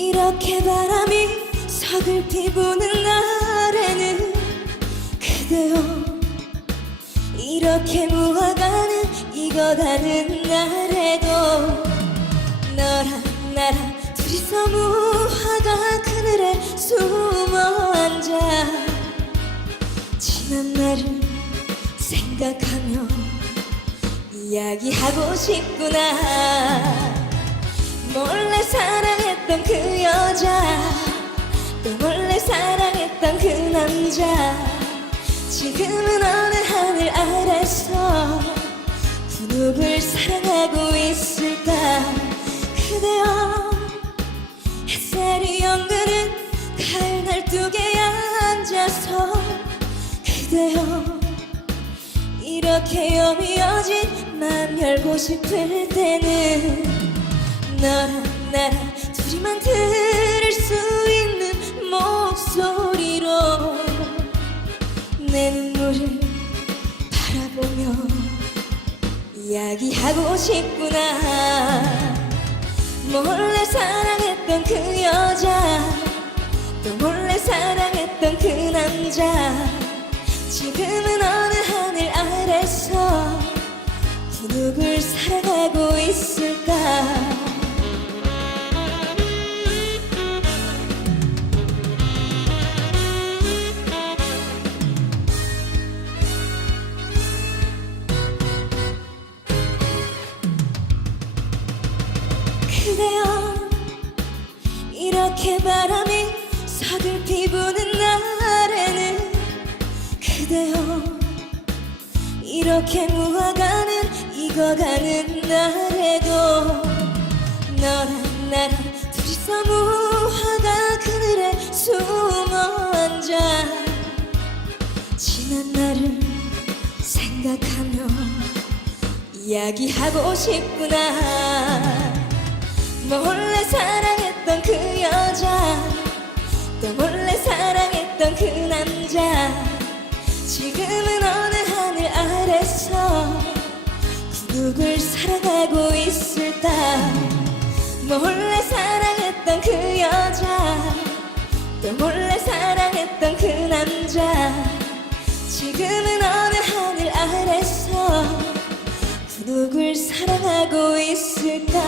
이렇게 바람이 서글피 부는 날에는 그대여 이렇게 무화과는 익어가는 날에도 너랑 나랑 둘이서 무화과 그늘에 숨어 앉아 지난 날을 생각하며 이야기하고 싶구나. 몰래 사랑했던 그 여자 또 몰래 사랑했던 그 남자 지금은 어느 하늘 아래서 그 누굴 사랑하고 있을까. 그대여 햇살이 연그는 가을 날뚝에 앉아서 그대여 이렇게 여미어진 맘 열고 싶을 때는 너랑 나랑 둘이만 들을 수 있는 목소리로 내 눈물을 바라보며 이야기하고 싶구나. 몰래 사랑했던 그 여자 또 몰래 사랑했던 그 남자 지금은 어느 하늘 아래서 그 누굴 사랑하고 있을까. 그대여 이렇게 바람이 서글피 부는 날에는 그대여 이렇게 무화과는 익어가는 날에도 너랑 나랑 둘이서 무화과 그늘에 숨어 앉아 지난 날을 생각하며 이야기하고 싶구나. 몰래 사랑했던 그 여자 또 몰래 사랑했던 그 남자 지금은 어느 하늘 아래서 그 누굴 사랑하고 있을까. 몰래 사랑했던 그 여자 또 몰래 사랑했던 그 남자 지금은 어느 하늘 아래서 그 누굴 사랑하고 있을까.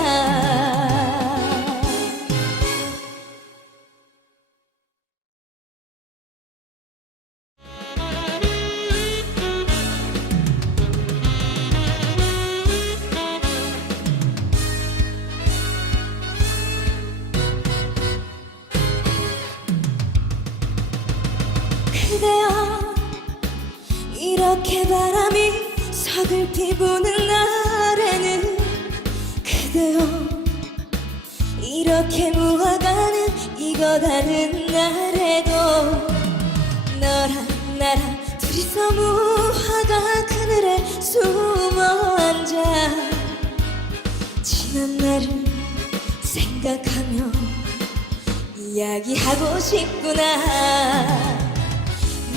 그대여 이렇게 바람이 서글피 부는 날에는 그대여 이렇게 무화과는 익어가는 날에도 너랑 나랑 둘이서 무화과 그늘에 숨어 앉아 지난 날을 생각하며 이야기하고 싶구나.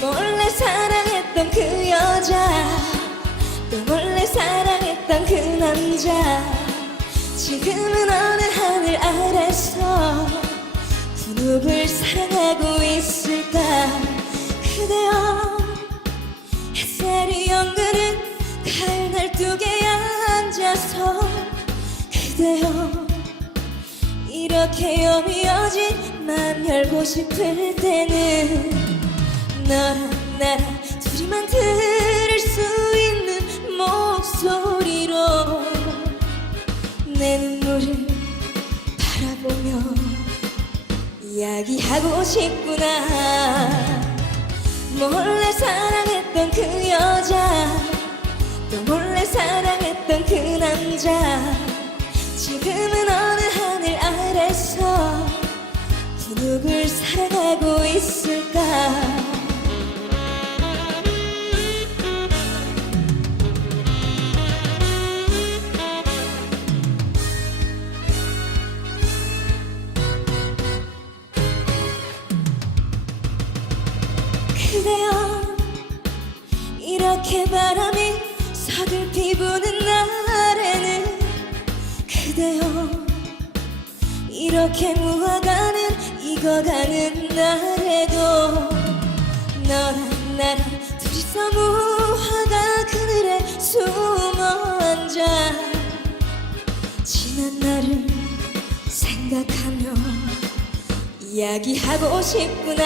몰래 사랑했던 그 여자 또 몰래 사랑했던 그 남자 지금은 어느 하늘 아래서 그 누굴 사랑하고 있을까. 그대여 햇살이 연그는 가을 날뚝에 앉아서 그대여 이렇게 여미어진 맘 열고 싶을 때는 너랑 나랑 둘이만 들을 수 있는 목소리로 내 눈물을 바라보며 이야기하고 싶구나. 몰래 사랑했던 그 여자 또 몰래 사랑했던 그 남자 지금은 어느 하늘 아래서 그 누굴 사랑하고 있을까. 그대여 이렇게 바람이 서글피 부는 날에는 그대여 이렇게 무화과는 익어가는 날에도 너랑 나랑 둘이서 무화과 그늘에 숨어 앉아 지난 날을 생각하며 이야기하고 싶구나.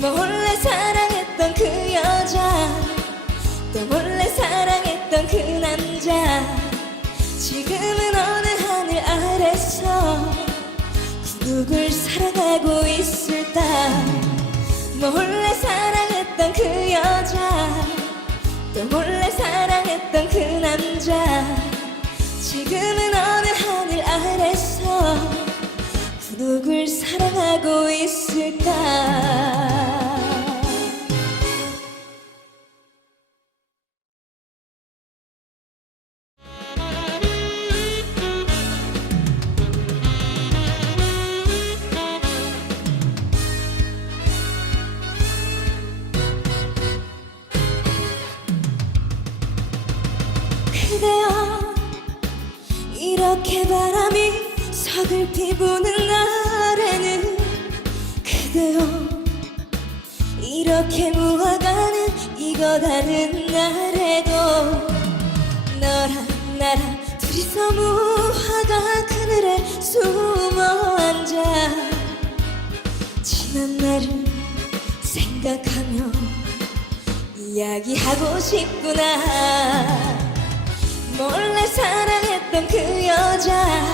몰래 사랑했던 그 여자 또 몰래 사랑했던 그 남자 지금은 어느 하늘 아래서 그 누굴 사랑하고 있을까. 몰래 사랑했던 그 여자 또 몰래 사랑했던 그 남자 지금은 어느 하늘 아래서 그 누굴 사랑하고 있을까. 그대여 이렇게 바람이 서글피 부는 날에는 그대여 이렇게 무화과는 익어가는 날에도 너랑 나랑 둘이서 무화과 그늘에 숨어 앉아 지난 날을 생각하며 이야기하고 싶구나. 몰래 사랑했던 그 여자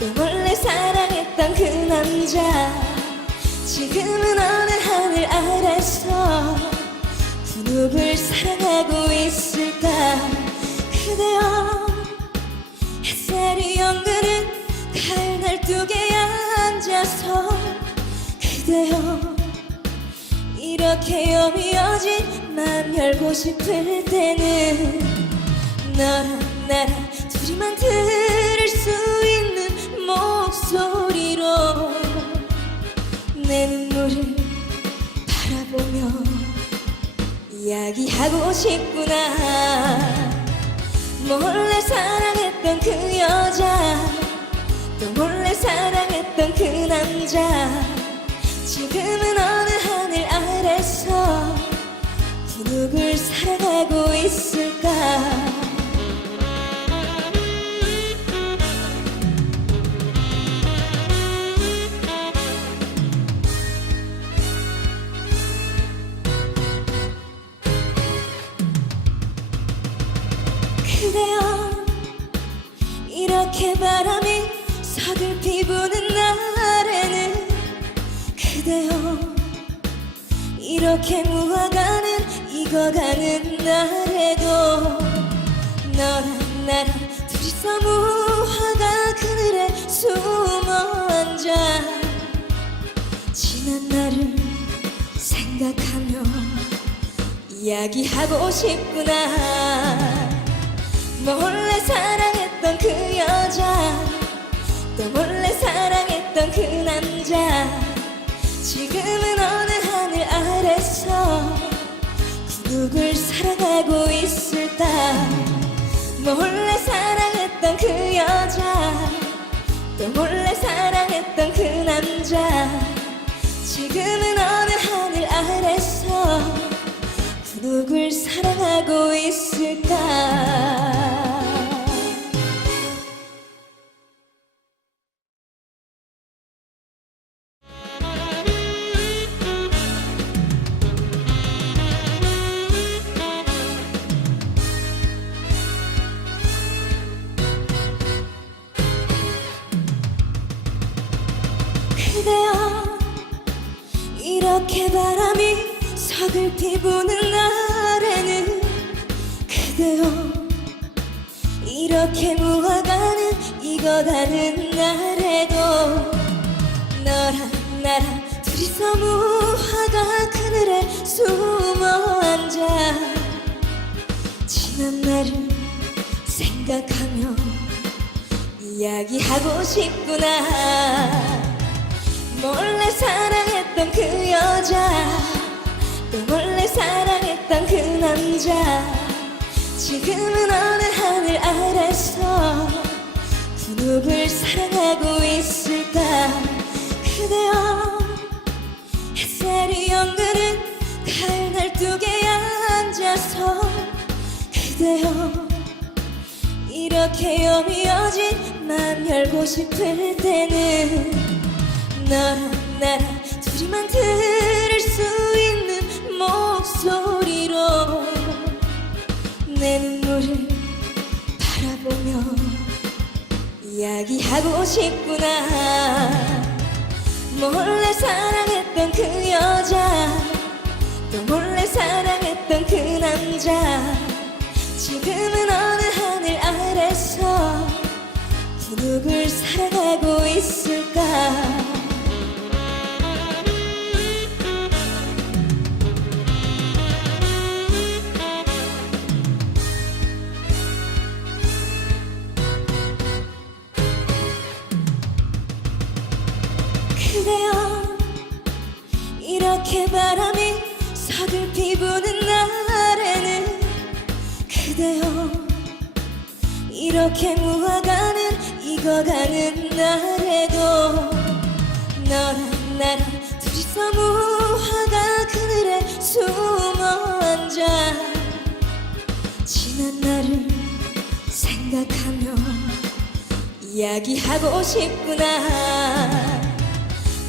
또 몰래 사랑했던 그 남자 지금은 어느 하늘 아래서 그 누굴 사랑하고 있을까. 그대여 햇살이 연그는 가을 날뚝에 앉아서 그대여 이렇게 여미어진 맘 열고 싶을 때는 너랑 나랑 둘이만 들을 수 있는 목소리로 내 눈물을 바라보며 이야기하고 싶구나. 몰래 사랑했던 그 여자 또 몰래 사랑했던 그 남자 지금은 어느 하늘 아래서 그 누굴 사랑하고 있을까. 그대여 이렇게 바람이 서글피 부는 날에는 그대여 이렇게 무화과는 익어가는 날에도 너랑 나랑 둘이서 무화과 그늘에 숨어 앉아 지난 날을 생각하며 이야기하고 싶구나. 몰래 사랑했던 그 여자 또 몰래 사랑했던 그 남자 지금은 어느 하늘 아래서 그 누굴 사랑하고 있을까. 몰래 사랑했던 그 여자 또 몰래 사랑했던 그 남자 지금은 어느 하늘 아래서 그 누굴 사랑하고 있을까. 그대여 이렇게 바람이 서글피 부는 날에는 그대여 이렇게 무화과는 익어가는 날에도 너랑 나랑 둘이서 무화과 그늘에 숨어 앉아 지난 날을 생각하며 이야기하고 싶구나. 몰래 사랑했던 그 여자 또 몰래 사랑했던 그 남자 지금은 어느 하늘 아래서 그 누굴 사랑하고 있을까. 그대여 햇살이 연그는 가을 날뚝에 앉아서 그대여 이렇게 여미어진 맘 열고 싶을 때는 너랑 나랑 둘이만 들을 수 있는 목소리로 내 눈물을 바라보며 이야기하고 싶구나. 몰래 사랑했던 그 여자 또 몰래 사랑했던 그 남자 지금은 어느 하늘 아래서 그 누굴 사랑하고 있을까. 그대여 이렇게 바람이 서글피 부는 날에는 그대여 이렇게 무화과는 익어가는 날에도 너랑 나랑 둘이서 무화과 그늘에 숨어 앉아 지난 날을 생각하며 이야기하고 싶구나.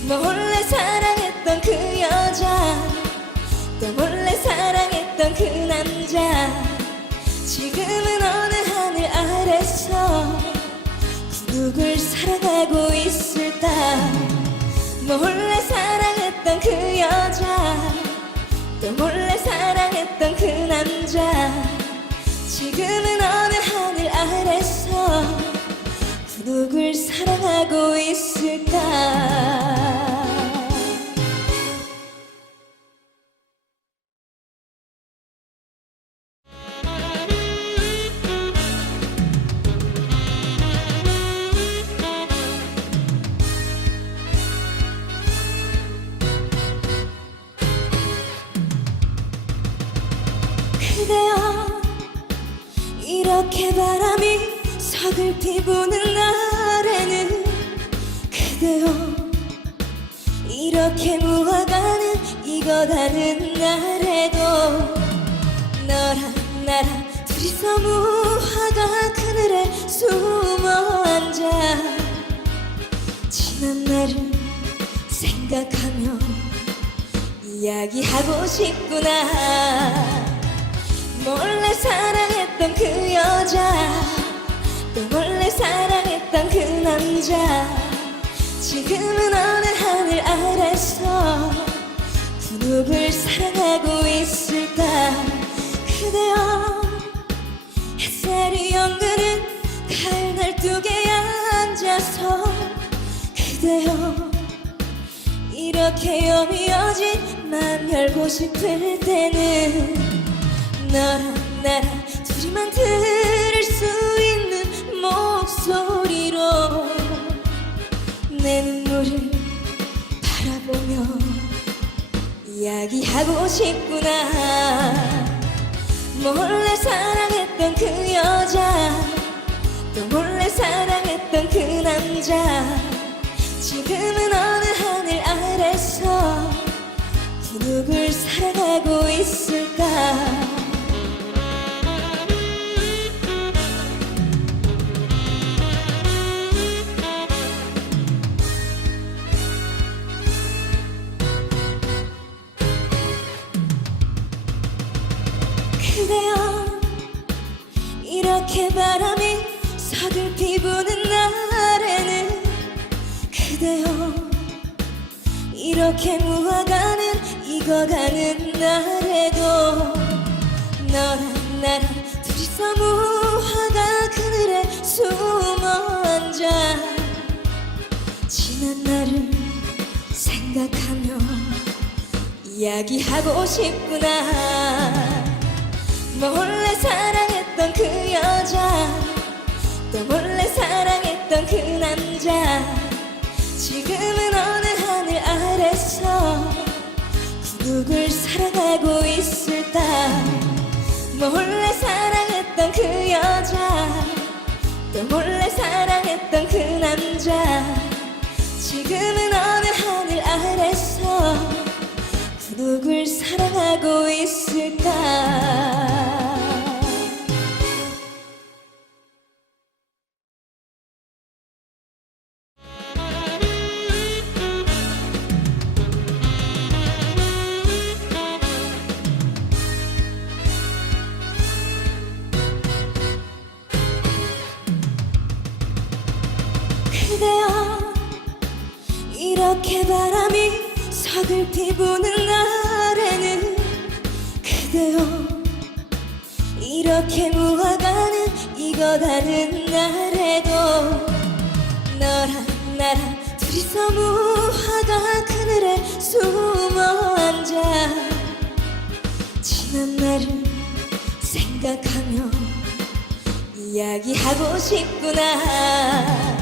몰래 사랑했던 그 여자 또 몰래 사랑했던 그 남자 지금은 어느 하늘 아래서 그 누굴 사랑하고 있을까. 몰래 사랑했던 그 여자 또 몰래 사랑했던 그 남자 지금은 어느 하늘 아래서 그 누굴 사랑하고 있을까. 그대여 이렇게 바람이 서글피 부는 날에는 그대여 이렇게 무화과는 익어가는 날에도 너랑 나랑 둘이서 무화과 그늘에 숨어 앉아 지난 날을 생각하며 이야기하고 싶구나. 몰래 사랑했던 그 여자 또 몰래 사랑했던 그 남자 지금은 어느 하늘 아래서 그 누굴 사랑하고 있을까. 그대여 햇살이 연그는 가을 날뚝에 앉아서 그대여 이렇게 여미어진 맘 열고 싶을 때는 너랑 나랑 둘이만 들을 수 있는 목소리로 내 눈물을 바라보며 이야기하고 싶구나. 몰래 사랑했던 그 여자 또 몰래 사랑했던 그 남자 지금은 어느 하늘 아래서 그 누굴 사랑하고 있을까. 그대여 이렇게 바람이 서글피 부는 날에는 그대여 이렇게 무화과는 익어가는 날에도 너랑 나랑 둘이서 무화과 그늘에 숨어 앉아 지난 날을 생각하며 이야기하고 싶구나. 몰래 사랑했던 그 여자 또 몰래 사랑했던 그 남자 지금은 어느 하늘 아래서 그 누굴 사랑하고 있을까. 몰래 사랑했던 그 여자 또 몰래 사랑했던 그 남자 지금은 어느 하늘 아래서 그 누굴 사랑하고 있을까. 그대여 이렇게 바람이 서글피 부는 날에는 그대여 이렇게 무화과는 익어가는 날에도 너랑 나랑 둘이서 무화과 그늘에 숨어 앉아 지난 날을 생각하며 이야기하고 싶구나.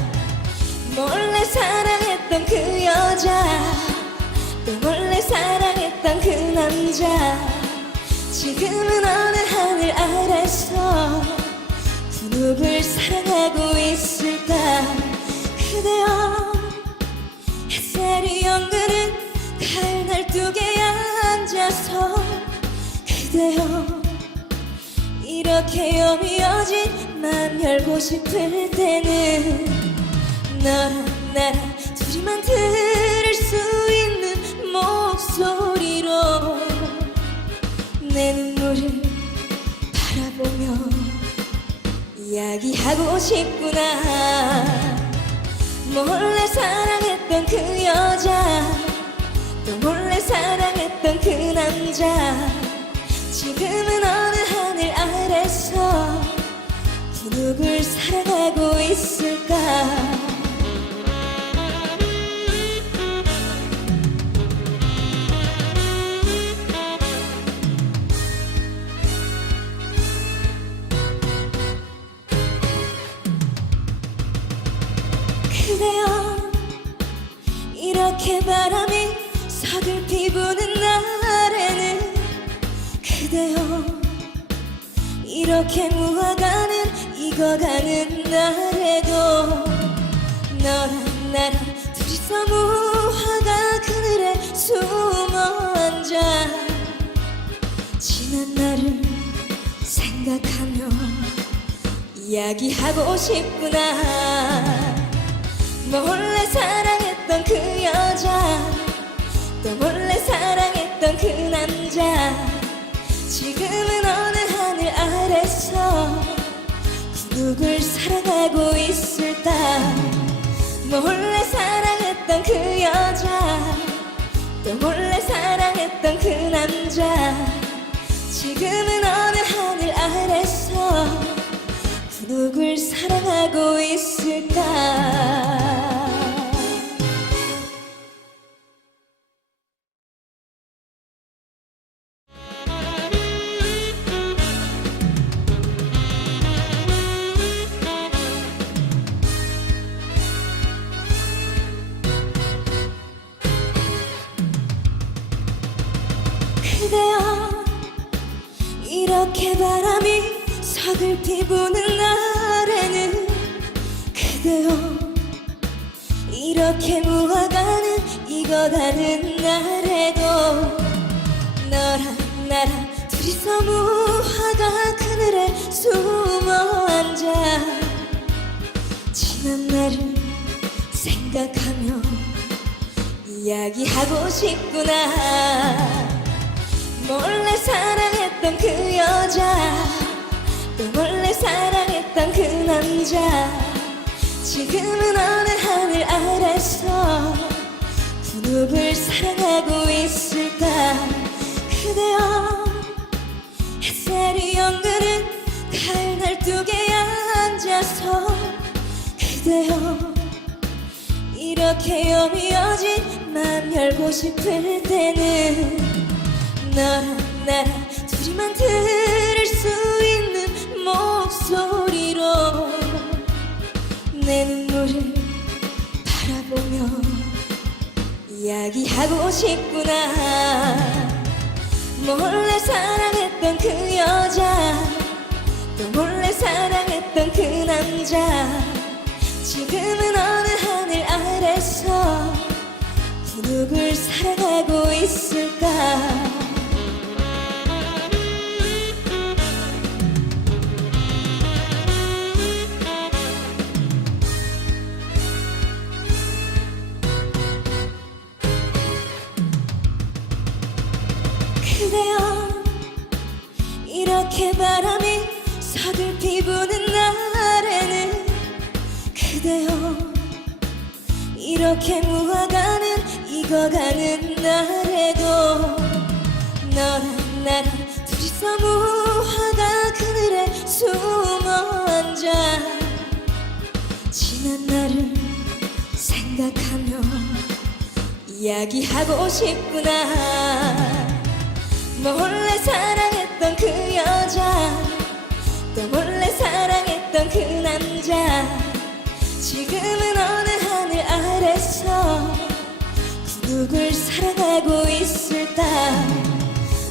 몰래 사랑했던 그 여자 또 몰래 사랑했던 그 남자 지금은 어느 하늘 아래서 그 누굴 사랑하고 있을까. 그대여 햇살이 연그는 가을 날뚝에 앉아서 그대여 이렇게 여미어진 맘 열고 싶을 때는 너랑 나랑 둘이만 들을 수 있는 목소리로 내 눈물을 바라보며 이야기하고 싶구나. 몰래 사랑했던 그 여자 또 몰래 사랑했던 그 남자 지금은 어느 하늘 아래서 그 누굴 사랑하고 있을까. 그대여 이렇게 바람이 서글피 부는 날에는 그대여 이렇게 무화과는 익어가는 날에도 너랑 나랑 둘이서 무화과 그늘에 숨어 앉아 지난 날을 생각하며 이야기하고 싶구나. 몰래 사랑했던 그 여자 또 몰래 사랑했던 그 남자 지금은 어느 하늘 아래서 그 누굴 사랑하고 있을까. 몰래 사랑했던 그 여자 또 몰래 사랑했던 그 남자 지금은 어느 하늘 아래서 그 누굴 사랑하고 있을까. 그대여 이렇게 바람이 서글피 부는 날에는 그대여 이렇게 무화과는 익어가는 날에도 너랑 나랑 둘이서 무화과 그늘에 숨어 앉아 지난 날을 생각하며 이야기하고 싶구나. 몰래 사랑했던 그 여자 또 몰래 사랑했던 그 남자 지금은 어느 하늘 아래서 그 누굴 사랑하고 있을까. 그대여 햇살이 연그는 가을 날뚝에 앉아서 그대여 이렇게 여미어진 맘 열고 싶을 때는 너랑 나랑 둘이만 들을 수 있는 목소리로 내 눈물을 바라보며 이야기하고 싶구나. 몰래 사랑했던 그 여자 또 몰래 사랑했던 그 남자 지금은 어느 하늘 아래서 그 누굴 사랑하고 있을까. 그대여 이렇게 바람이 서글피 부는 날에는 그대여 이렇게 무화과는 익어가는 날에도 너랑 나랑 둘이서 무화과 그늘에 숨어 앉아 지난 날을 생각하며 이야기하고 싶구나. 몰래 사랑했던 그 여자 또 몰래 사랑했던 그 남자 지금은 어느 하늘 아래서 그 누굴 사랑하고 있을까.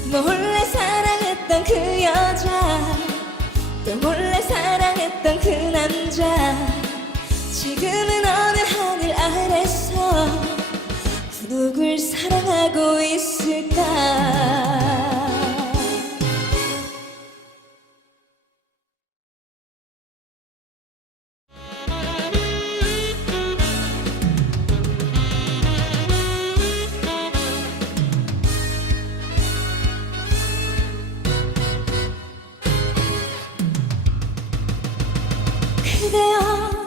몰래 사랑했던 그 여자 또 몰래 사랑했던 그 남자 지금은 어느 하늘 아래서 그 누굴 사랑하고 있을까. 그대여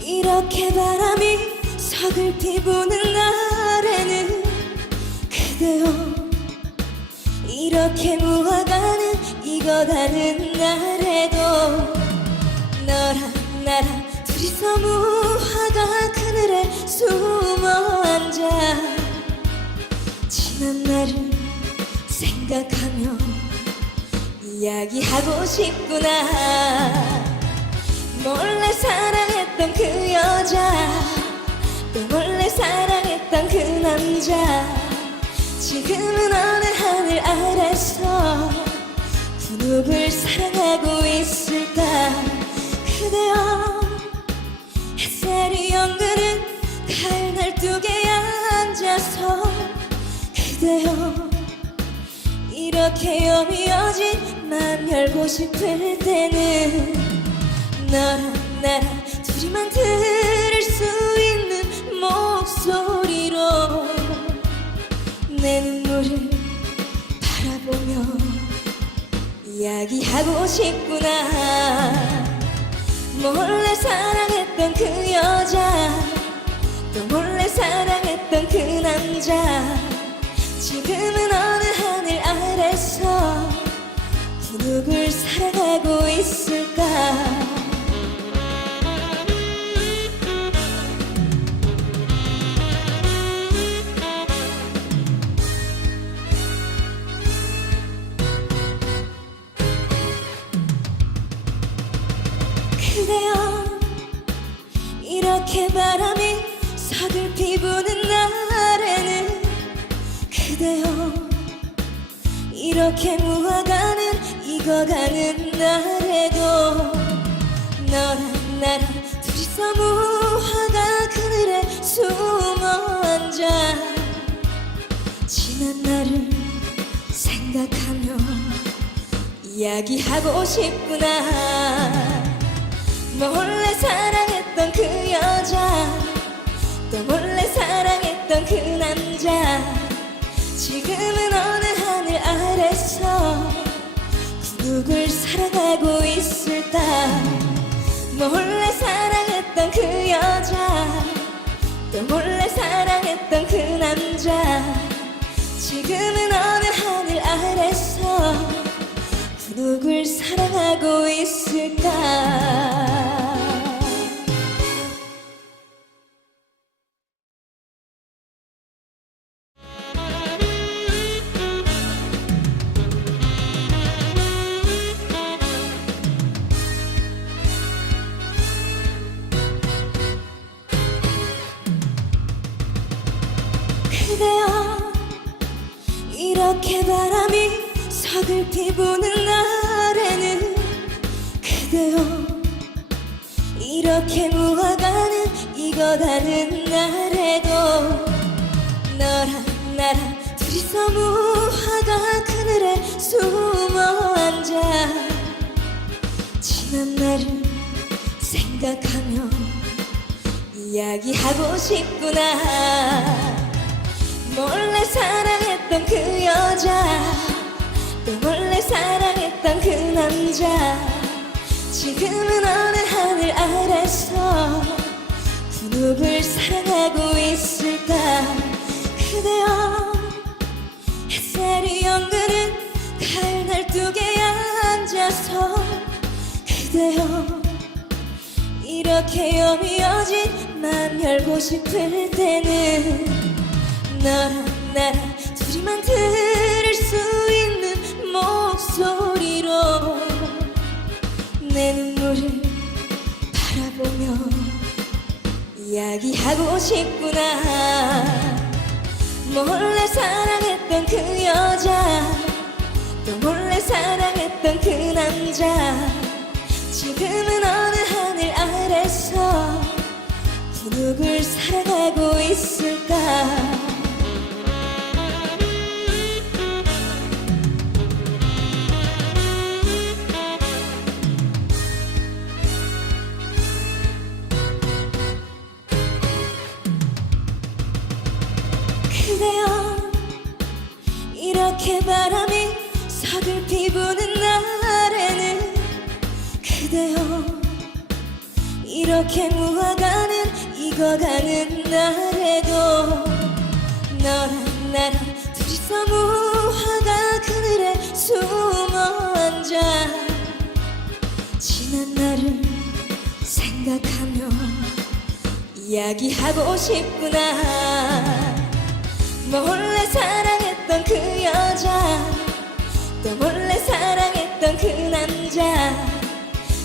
이렇게 바람이 서글피 부는 날에는 그대여 이렇게 무화과는 익어가는 날에도 너랑 나랑 둘이서 무화과 그늘에 숨어 앉아 지난 날을 생각하며 이야기하고 싶구나. 몰래 사랑했던 그 여자 또 몰래 사랑했던 그 남자 지금은 어느 하늘 아래서 그 누굴 사랑하고 있을까. 그대여 햇살이 연그는 가을 날뚝에 앉아서 그대여 이렇게 여미어진 맘 열고 싶을 때는 너랑 나랑 둘이만 들을 수 있는 목소리로 내 눈물을 바라보며 이야기하고 싶구나. 몰래 사랑했던 그 여자 또 몰래 사랑했던 그 남자 지금은 어느 하늘 아래서 그 누굴 사랑하고 있을까. 그대여 이렇게 바람이 서글피 부는 날에는 그대여 이렇게 무화과는 익어가는 날에도 너랑 나랑 둘이서 무화과 그늘에 숨어 앉아 지난 날을 생각하며 이야기하고 싶구나. 몰래 사랑했던 그 여자 또 몰래 사랑했던 그 남자 지금은 어느 하늘 아래서 그 누굴 사랑하고 있을까. 몰래 사랑했던 그 여자 또 몰래 사랑했던 그 남자 지금은 어느 하늘 아래서 그 누굴 사랑하고 있을까. 그대여 이렇게 바람이 서글피 부는 날에는 그대여 이렇게 무화과는 익어가는 날에도 너랑 나랑 둘이서 무화과 그늘에 숨어 앉아 지난 날을 생각하며 이야기하고 싶구나. 몰래 사랑했던 그 여자 또 몰래 사랑했던 그 남자 지금은 어느 하늘 아래서 그 누굴 사랑하고 있을까. 그대여 햇살이 연그는 가을 날뚝에 앉아서 그대여 이렇게 여미어진 맘 열고 싶을 때는 너랑 나랑 둘이만 들을 수 있는 목소리로 내 눈물을 바라보며 이야기하고 싶구나. 몰래 사랑했던 그 여자 또 몰래 사랑했던 그 남자 지금은 어느 하늘 아래서 그 누굴 사랑하고 있을까. 그대여 이렇게 바람이 서글피 부는 날에는 그대여 이렇게 무화과는 익어가는 날에도 너랑 나랑 둘이서 무화과 그늘에 숨어 앉아 지난 날을 생각하며 이야기하고 싶구나. 몰래 사랑했던 그 여자 또 몰래 사랑했던 그 남자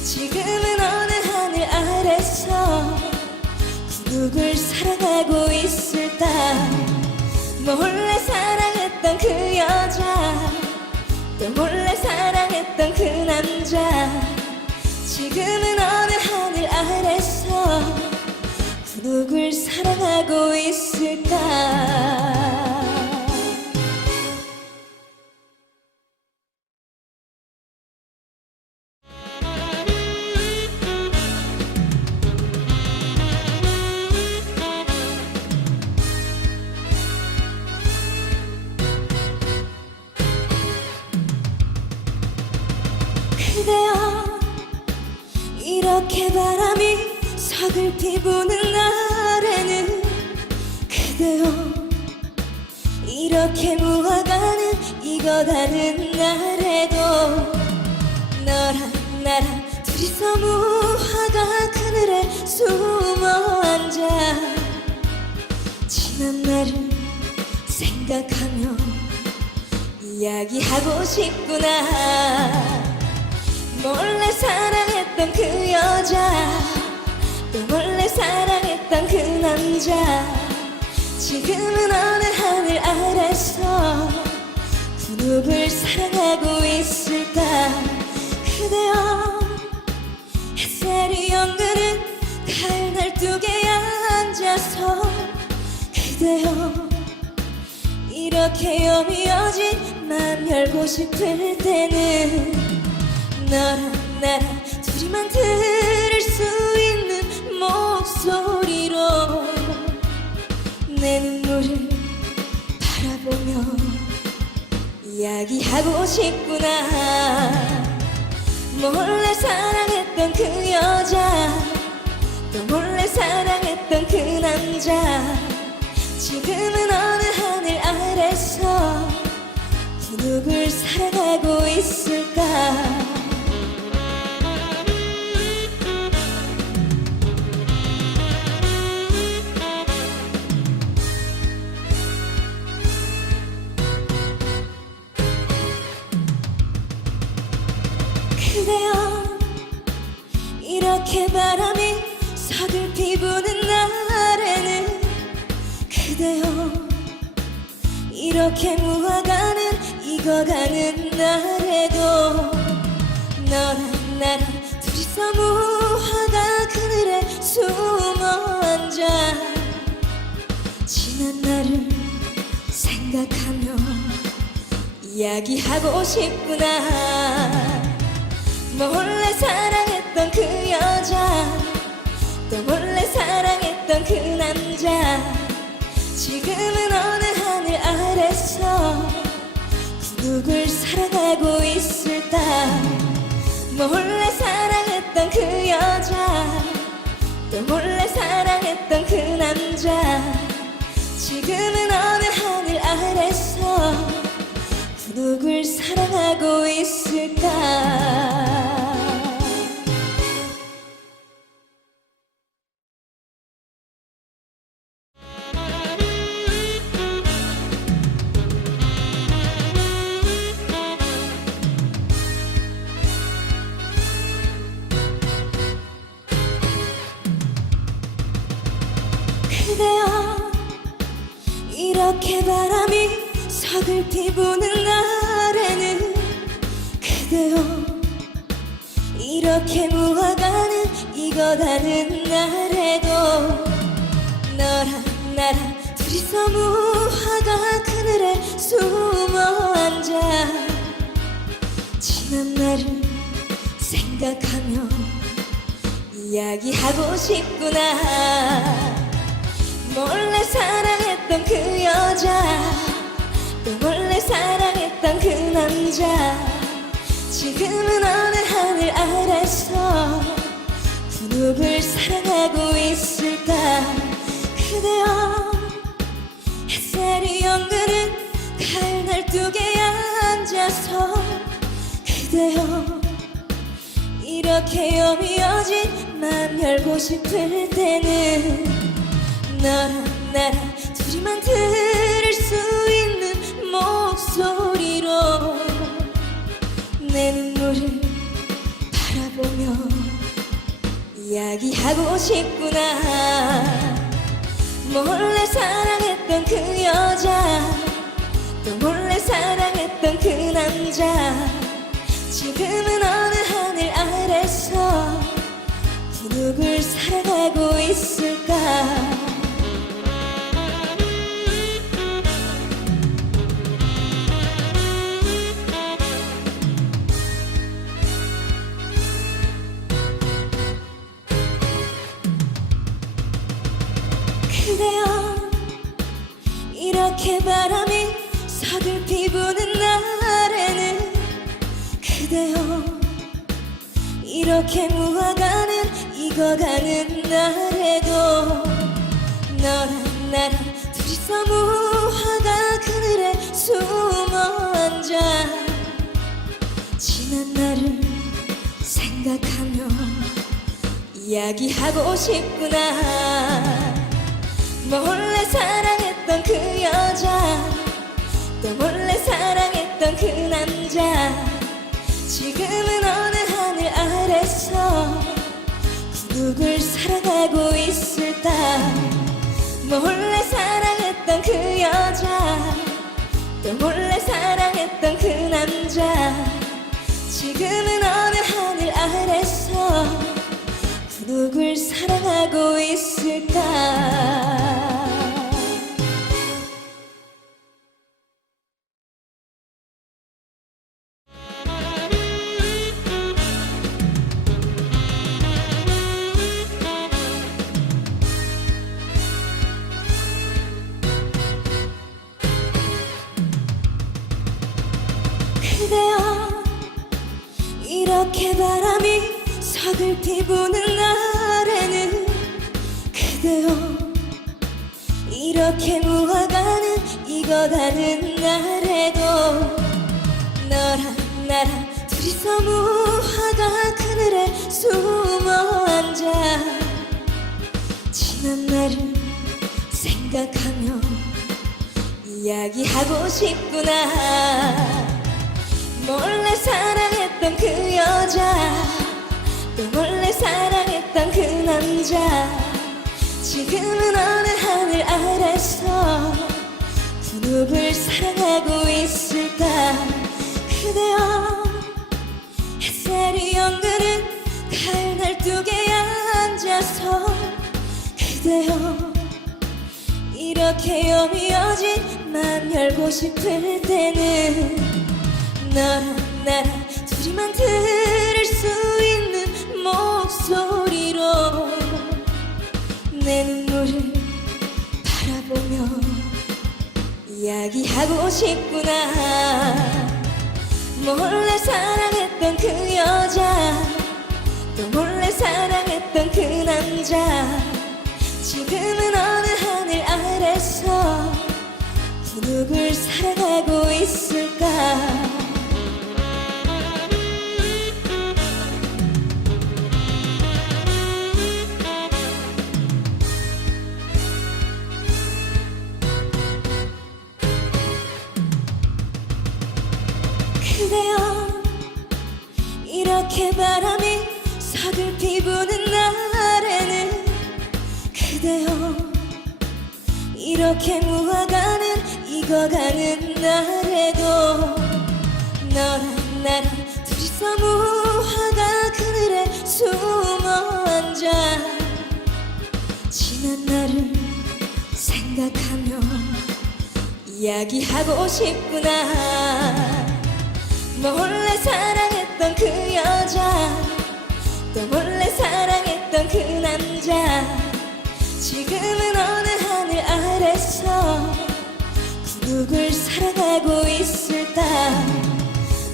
지금은 어느 하늘 아래서 그 누굴 사랑하고 있을까. 몰래 사랑했던 그 여자 또 몰래 사랑했던 그 남자 지금은 어느 하늘 아래서 그 누굴 사랑하고 있을까. 그대여 이렇게 바람이 서글피 부는 날에는 그대여 이렇게 무화과는 익어가는 날에도 너랑 나랑 둘이서 무화과 그늘에 숨어 앉아 지난 날을 생각하며 이야기하고 싶구나. 몰래 사랑했던 그 여자 또 몰래 사랑했던 그 남자 지금은 어느 하늘 아래서 그 누굴 사랑하고 있을까. 그대여 햇살이 연그는 가을 날뚝에 앉아서 그대여 이렇게 여미어진 맘 열고 싶을 때는 너랑 나랑 둘이만 들을 수 있는 목소리로 내 눈물을 바라보며 이야기하고 싶구나. 몰래 사랑했던 그 여자 또 몰래 사랑했던 그 남자 지금은 어느 하늘 아래서 그 누굴 사랑하고 있을까. 그대여 이렇게 바람이 서글피 부는 날에는 그대여 이렇게 무화과는 익어가는 날에도 너랑 나랑 둘이서 둘이서 무화과 그늘에 숨어 앉아 지난 날을 생각하며 이야기하고 싶구나. 몰래 사랑했던 그 여자, 또 몰래 사랑했던 그 남자, 지금은 어느 하늘 아래서 그 누굴 사랑하고 있을까. 몰래 사랑했던 그 여자, 또 몰래 사랑했던 그 남자, 지금은 어느 하늘 아래서 그 누굴 사랑하고 있을까. 그대여, 이렇게 바람이 서글피 부는 날에는, 그대여, 이렇게 무화과는 익어가는 날에도 너랑 나랑 둘이서 무화과 그늘에 숨어 앉아 지난 날을 생각하며 이야기하고 싶구나. 몰래 사랑했던 그 여자, 또 몰래 사랑했던 그 남자, 지금은 어느 하늘 아래서 그 누굴 사랑하고 있을까. 그대여, 햇살이 연그는 가을 날뚝에 앉아서, 그대여, 이렇게 여미어진 맘 열고 싶을 때는 너랑 나랑 둘이만 들을 수 있는 목소리로 내 눈물을 바라보며 이야기하고 싶구나. 몰래 사랑했던 그 여자, 또 몰래 사랑했던 그 남자, 지금은 어느 하늘 아래서 그 누굴 사랑하고 있을까. 그대여, 이렇게 바람이 서글피 부는 날에는, 그대여, 이렇게 무화과는 익어가는 날에도 너랑 나랑 둘이서 무화과 그늘에 숨어 앉아 지난 날을 생각하며 이야기하고 싶구나. 몰래 사랑했던 그 여자, 또 몰래 사랑했던 그 남자, 지금은 어느 하늘 아래서 그 누굴 사랑하고 있을까. 몰래 사랑했던 그 여자, 또 몰래 사랑했던 그 남자, 지금은 어느 하늘 아래서 그 누굴 사랑하고 있을까. 그대여, 이렇게 바람이 서글피 부는 날에는, 그대여, 이렇게 무화과는 익어가는 날에도 너랑 나랑 둘이서 무화과 그늘에 숨어 앉아 지난 날을 생각하며 이야기하고 싶구나. 몰래 사랑했던 그 여자, 또 몰래 사랑했던 그 남자, 지금은 어느 하늘 아래서 그 누굴 사랑하고 있을까. 그대여, 햇살이 연그는 가을 날뚝에 앉아서 그대여 이렇게 여미어진 맘 열고 싶을 때는 너랑 나랑 둘이만 들을 수 있는 목소리로 내 눈물을 바라보며 이야기하고 싶구나. 몰래 사랑했던 그 여자 또 몰래 사랑했던 그 남자 지금은 어느 하늘 아래서 그 누굴 사랑하고 있을까. 그대여 이렇게 바람이 서글피 부는 날에는 그대여 이렇게 무화과는 익어가는 날에도 너랑 나랑 둘이서 무화과 그늘에 숨어 앉아 지난 날을 생각하며 이야기하고 싶구나. 몰래 사랑했던 그 여자 또 몰래 사랑했던 그 남자 지금은 어느 하늘 아래서 그 누굴 사랑하고 있을까.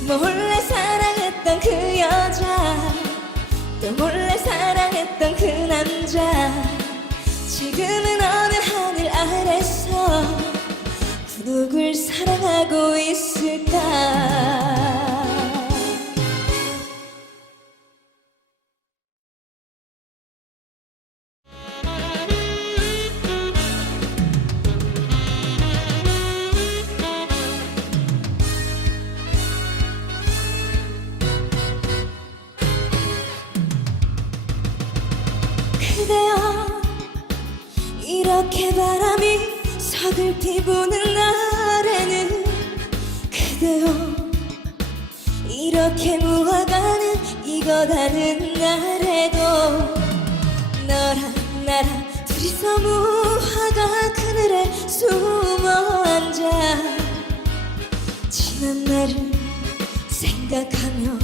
몰래 사랑했던 그 여자 또 몰래 사랑했던 그 남자 지금은 어느 하늘 아래서 그 누굴 사랑하고 있을까. 그대여 이렇게 바람이 서글피 부는 날에는 그대여 이렇게 무화과는 익어가는 날에도 너랑 나랑 둘이서 무화과 그늘에 숨어 앉아 지난 날을 생각하며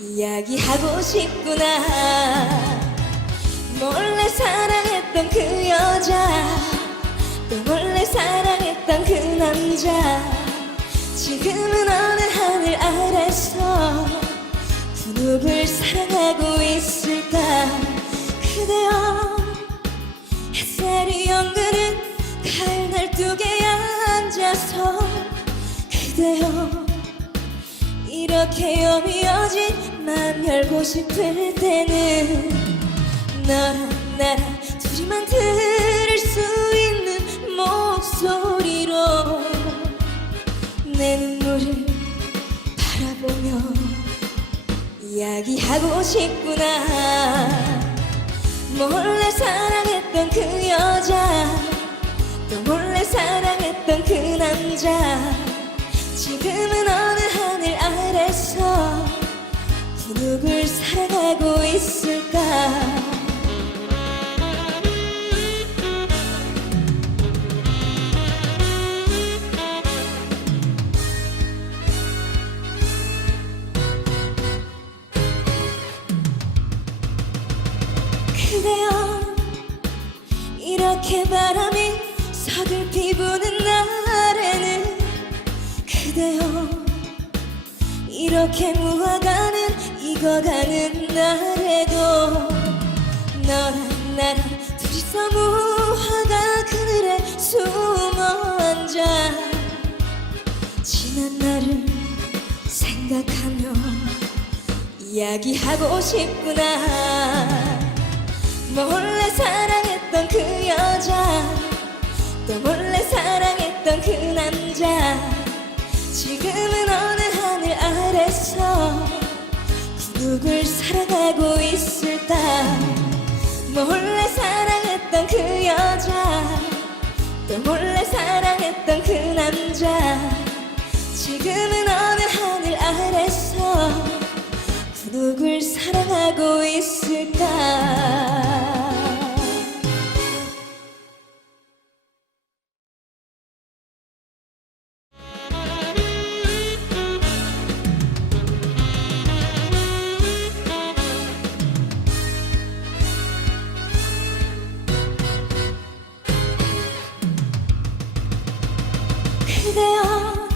이야기하고 싶구나. 몰래 사랑했던 그 여자 또 몰래 사랑했던 그 남자 지금은 어느 하늘 아래서 그 누굴 사랑하고 있을까. 그대여 햇살이 연그는 가을 날뚝에 앉아서 그대여 이렇게 여미어진 맘 열고 싶을 때는 너랑 나랑 둘이만 들을 수 있는 목소리로 내 눈물을 바라보며 이야기하고 싶구나. 몰래 사랑했던 그 여자 또 몰래 사랑했던 그 남자 지금은 어느 하늘 아래서 그 누굴 사랑하고 있을까. 그대여 이렇게 바람이 서글피 부는 날에는 그대여 이렇게 무화과는 익어가는 날에도 너랑 나랑 둘이서 무화과 그늘에 숨어 앉아 지난 날을 생각하며 이야기하고 싶구나. 몰래 사랑했던 그 여자 또 몰래 사랑했던 그 남자 지금은 어느 하늘 아래서 그 누굴 사랑하고 있을까. 몰래 사랑했던 그 여자 또 몰래 사랑했던 그 남자 지금은 어느 하늘 아래서 그 누굴 사랑하고 있을까. 그대여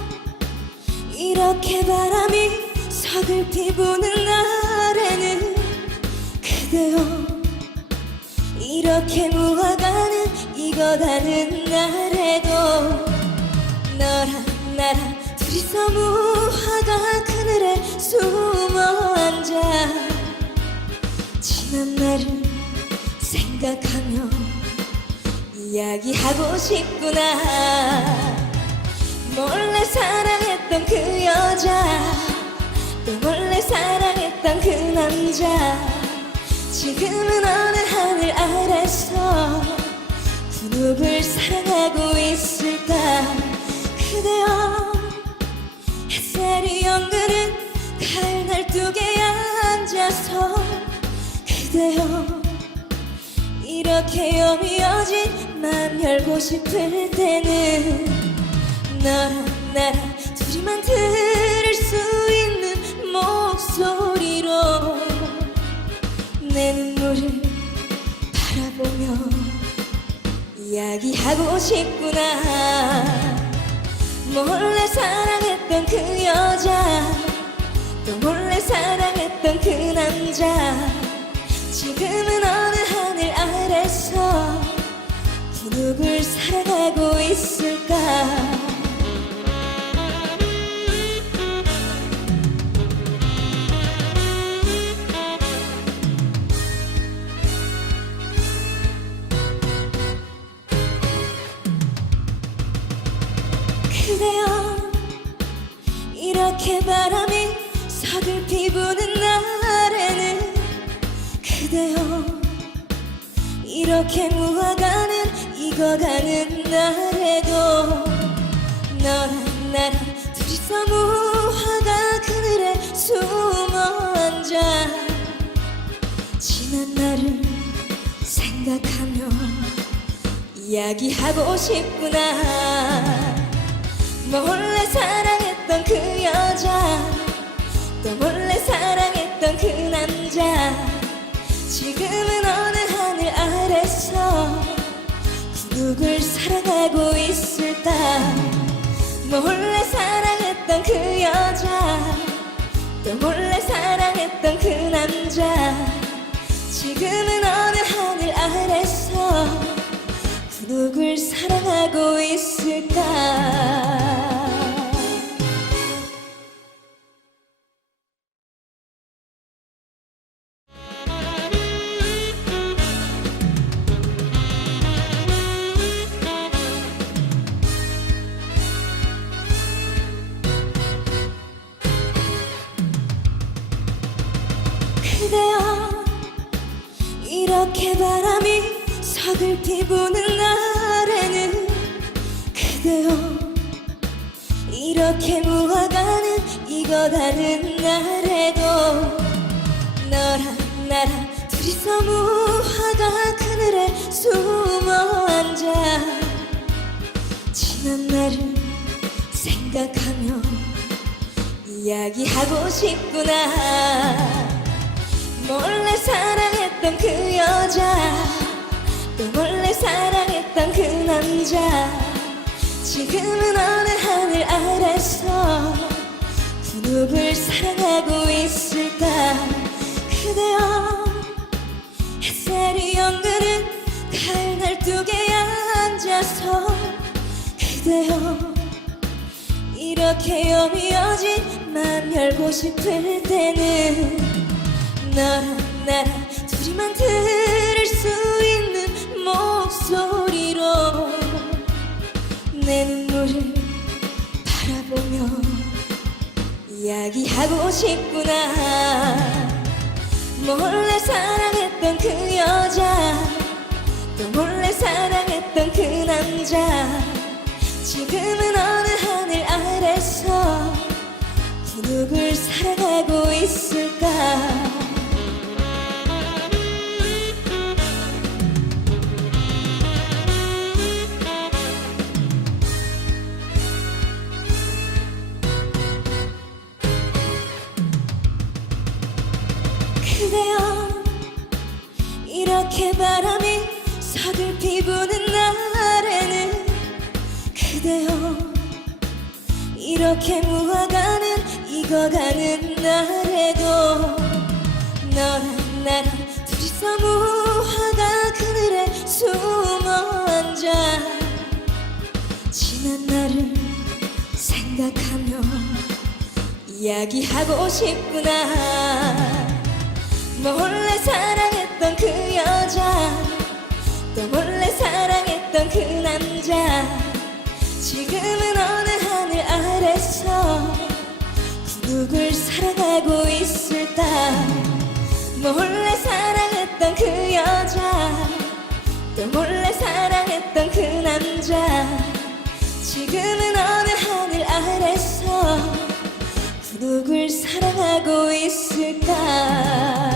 이렇게 바람이 서글피 부는 날에는 그대여 이렇게 무화과는 익어가는 날에도 너랑 나랑 둘이서 무화과 그늘에 숨어 앉아 지난 날을 생각하며 이야기하고 싶구나. 몰래 사랑했던 그 여자 또 몰래 사랑했던 그 남자 지금은 어느 하늘 아래서 그 누굴 사랑하고 있을까. 그대여 햇살이 연그는 가을 날뚝에 앉아서 그대여 이렇게 여미어진 맘 열고 싶을 때는 너랑 나랑 둘이만 들을 수 있는 목소리로 내 눈물을 바라보며 이야기하고 싶구나. 몰래 사랑했던 그 여자 또 몰래 사랑했던 그 남자 지금은 어느 하늘 아래서 그 누굴 사랑하고 있을까. 그대여 이렇게 바람이 서글피 부는 날에는 그대여 이렇게 무화과는 익어가는 날에도 너랑 나랑 둘이서 무화과 그늘에 숨어 앉아 지난 날을 생각하며 이야기하고 싶구나. 몰래 사랑했던 그 여자 또 몰래 사랑했던 그 남자 지금은 어느 하늘 아래서 그 누굴 사랑하고 있을까. 몰래 사랑했던 그 여자 또 몰래 사랑했던 그 남자 지금은 어느 하늘 아래서 그 누굴 사랑하고 있을까. 그대여 이렇게 바람이 서글피 부는 날에는 그대여 이렇게 무화과는 익어가는 날에도 너랑 나랑 둘이서 무화과 그늘에 숨어 앉아 지난 날을 생각하며 이야기하고 싶구나. 몰래 사랑했던 그 여자 또 몰래 사랑했던 그 남자 지금은 어느 하늘 아래서 그 누굴 사랑하고 있을까. 그대여 햇살이 연그는 가을 날뚝에 앉아서 그대여 이렇게 여미어진 맘 열고 싶을 때는 너랑 나랑 둘이만 들을 수 있는 목소리로 내 눈물을 바라보며 이야기하고 싶구나. 몰래 사랑했던 그 여자 또 몰래 사랑했던 그 남자 지금은 어느 하늘 아래서 그 누굴 사랑하고 있을까? 그대여 이렇게 바람이 서글피 부는 날에는 그대여 이렇게 무화과는 익어가는 날에도 너랑 나랑 둘이서 무화과 그늘에 숨어 앉아 지난 날을 생각하며 이야기하고 싶구나. 몰래 사랑했던 그 여자 또 몰래 사랑했던 그 남자 지금은 어느 하늘 아래서 그 누굴 사랑하고 있을까? 몰래 사랑했던 그 여자 또 몰래 사랑했던 그 남자 지금은 어느 하늘 아래서 그 누굴 사랑하고 있을까?